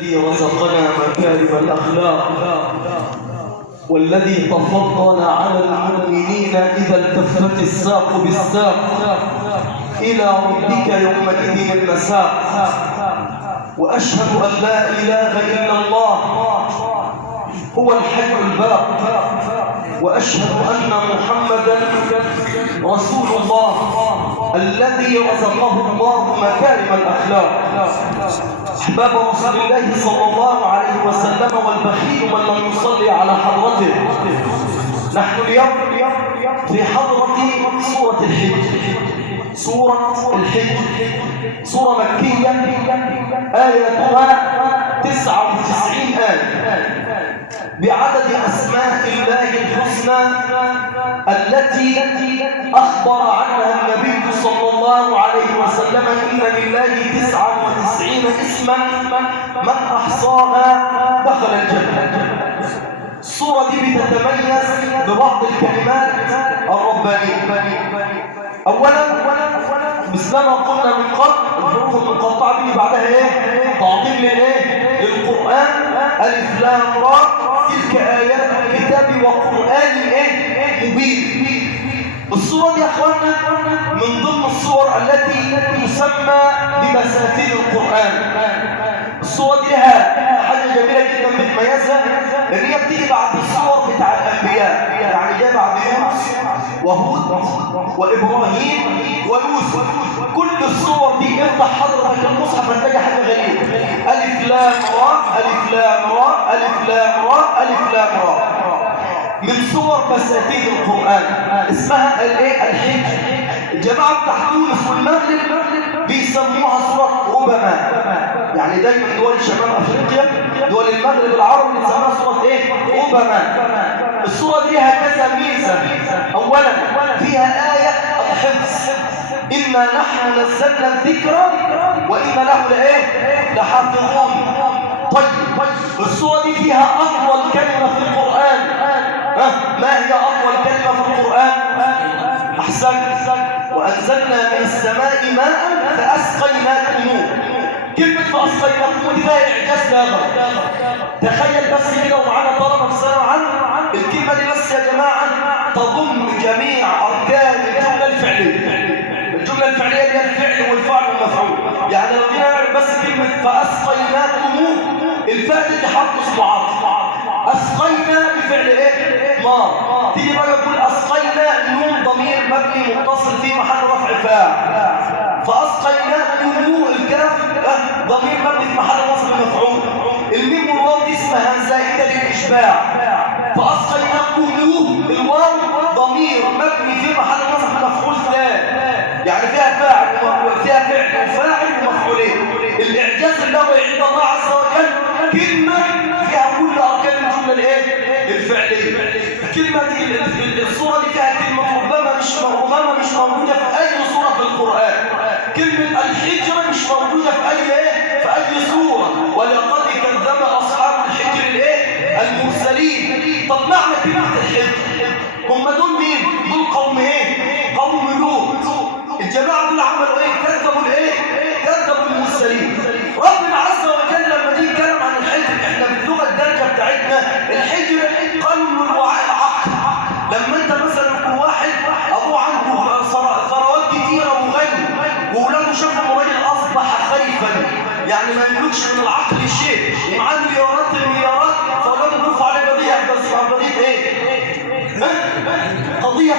الذي رزقنا مكارم الأخلاق والذي تفضل على المؤمنين إذا التفت الساق بالساق إلى ربك يومئذ المساق. وأشهد أن لا إله إلا الله هو الحي الباق، وأشهد أن محمدا رسول الله الذي رزقه الله مكارم الأخلاق. أحباب رسول الله صلى الله عليه وسلم، والبخيل من لم يصلي على حضرته. نحن اليوم في حضرة سورة الحج. سورة الحج سورة مكية، آياتها 99 آية، بعدد أسماء الله الحسنى التي أخبر عنها النبي صلى الله عليه وسلم إن لله 99 اسما من أحصاها دخل الجنة. السورة دي بتتميز ببعض الكلمات الربانية. أولا مثلما قلنا من قبل، الحروف المقطعة دي بعدها ايه؟ تعظيم للايه؟ للقرآن. ألف لام را تلك آيات الكتاب وقرآن ايه؟ مبين. السورة دي يا اخوانا من ضمن السور التي تسمى بمساتين القرآن. السورة دي لها حاجة جميلة جدا بتميزها، ان هي بتيجي بعد السور بتاع الأنبياء، يعني جاء بعد يونس وهود وإبراهيم ويوسف. كل الصور دي افتح حضرتك المصحف هتلاقي حاجة غريبة. ألف لام را ألف لام را ألف لام را ألف لام را، من صور مساتين القرآن. اسمها الايه؟ الحج. الجماعة بتاع تونس والمغرب بيسموها سورة ربما، يعني دايما دول شمال افريقيا دول المغرب العربي بيسموها سورة ايه؟ ربما. السورة دي لها كذا ميزة. اولا فيها آية الحفظ، إنا نحن نزلنا الذكر وإنا له لإيه؟ لحافظون. طيب السورة دي فيها أطول كلمة في القرآن. ما هي أطول كلمة في القرآن؟ أحسن. وأنزلنا من السماء ماء فأسقيناكم. كلمة فأسقيناكم دي فيها إعجاز لا غير. تخيل بس كده ومعانا طلبة في ثانوي عام، الكلمة دي بس يا جماعة تضم جميع أركان الجملة الفعلية. الجملة الفعلية هي الفعل والفعل والمفعول. يعني لو جينا نعرف بس كلمة فأسقيناكم، الفاء دي حرف اسمه عطف. أسقينا بفعل إيه؟ ماض. تيجي بقى تقول أسقينا نون ضمير مبني متصل في محل رفع فاعل. فأسقيناكم الكاف ضمير مبني في محل نصب مفعول. الميم والواو دي اسمها زائدة للإشباع. فأسقيناكم الواو ضمير مبني في محل نصب مفعول ثاني، يعني فيها فاعل وفاعل ومفعولين. الإعجاز اللغوي عند الله عز وجل كلمة فيها كل أركان الجملة الإيه؟ الفعلية. الكلمة دي الصورة دي فيها كلمة ربما مش موجودة في أي صورة في القرآن. كلمة الحجر مش موجودة في أي صورة. ولقد كذب أصحاب الحجر الإيه؟ المرسلين. طب معنى كلمة الحجر؟ هم دول مين؟ دول قوم إيه؟ قوم لوط. الجماعة دول عملوا إيه؟ كذبوا الإيه؟ كذبوا المرسلين. ربنا عز وجل لما جه يتكلم عن الحجر، احنا باللغة الدارجة بتاعتنا الحجر قالوا من الوعاء العقل. لما انت مثلا يكون واحد ابوه عنده ثروات كتيرة وغني، واولاده شافوا راجل اصبح خايفا، يعني ما يملكش من العقل شيء، ومعاه المليارات، فاولاده بيرفعوا عليه قضية، بس قضية ايه؟ قضية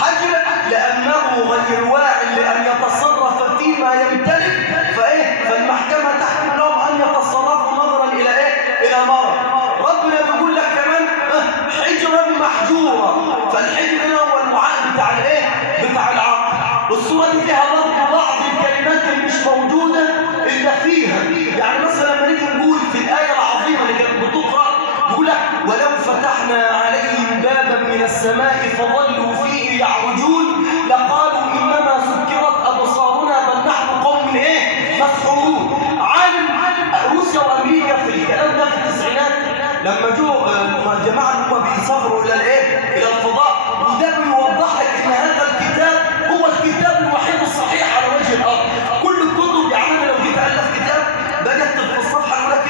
حجر، لأنه غير واعي لأن يتصرف فيما يمتلك، فالمحكمة تحكم لهم أن يتصرفوا نظرا إلى إلى مرض. ربنا بيقول لك كمان حجرا محجورا. فالحجر هنا هو الوعاء بتاع العقل. الصورة دي فيها بعض الكلمات اللي مش موجودة إلا فيها. يعني مثلا لما نيجي نقول في الآية العظيمة اللي كانت بتقرأ، بيقول لك ولو فتحنا عليهم بابا من السماء فظلوا فيه يعرجون لقالوا إنما سكرت أبصارنا بل نحن قوم مسحورون. عالم روسيا وأمريكا في الكلام ده في التسعينات لما جو الجماعة اللي هم بيسافروا إلى الفضاء، وده بيوضح لك إن هذا الكتاب هو الكتاب الوحيد الصحيح على وجه الأرض. كل الكتب، يعني أنا لو جيت ألف كتاب بجد في الصفحة يقول لك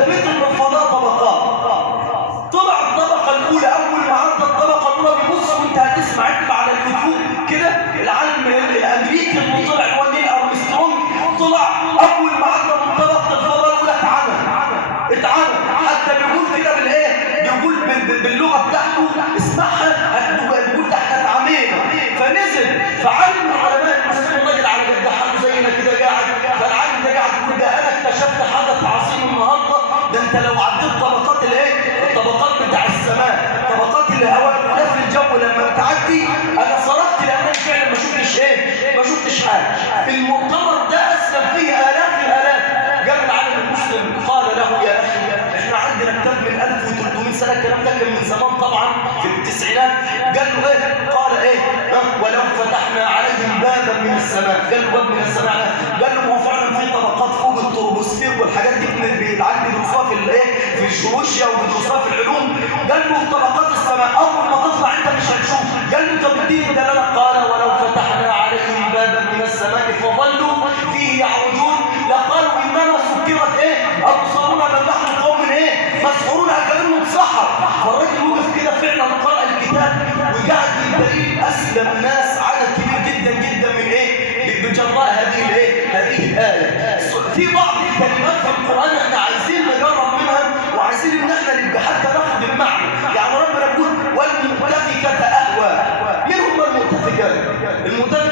رتبت الفضاء طبقات. طلع الطبقة الأولى، أول ما عدى الطبقة الأولى بيبص، وأنت هتسمع اكتب على اليوتيوب كده العالم الأمريكي اللي طلع اللي هو نيل أرمسترونج، طلع أول ما عدى من طبقة الفضاء الأولى اتعمى. حتى بيقول كده بالإيه؟ بيقول باللغة بتاعته، اسمعها، بيقول ده احنا اتعمينا. فنزل، فعلم العلماء المسلمين راجل على جد حاله زينا كده قاعد، فالعالم ده قاعد يقول ده أنا اكتشفت حدث عظيم النهارده، ده أنت لو عديت طبقات الإيه؟ الطبقات بتاع السماء، طبقات الهواء وغلاف الجو، لما بتعدي انا صرخت لان انا فعلا ما شفتش حاجه. المؤتمر ده اسلم فيه الاف الالاف. جاب العالم المسلم قال له يا اخي احنا عندنا كتاب من 1300 سنه، الكلام ده كان من زمان طبعا في التسعينات. قال له ايه؟ قال ايه؟ ولو فتحنا عليهم بابا من السماء. قال له باب من السماء؟ قال له هو فعلا في طبقات فوق التروبوسفير والحاجات دي بالعلم بيدرسوها في الايه؟ في الجيولوجيا وبيدرسوها في العلوم. قال له طبقات السماء اول ما تطلع انت مش هتشوف. قال له طب اديني دلاله. قال ولو فتحنا عليهم بابا من السماء فظلوا فيه يعرجون لقالوا انما سكرت ايه؟ ابصارنا بل نحن قوم ايه؟ مسحورون. كانه اتسحر. فالراجل وقف كده فعلا قرأ الكتاب وقعد يدليل اسلم ناس عدد كبير جدا جدا من ايه؟ بجراء هذه الايه؟ هذه الايه. في بعض الكلمات في القران احنا عايزين نجرب منها، وعايزين ان احنا نبقى حتى ناخد المعنى. يعني ربنا يقول والمؤتفكة اهوى. مين هم المؤتفكات؟ المؤتفكة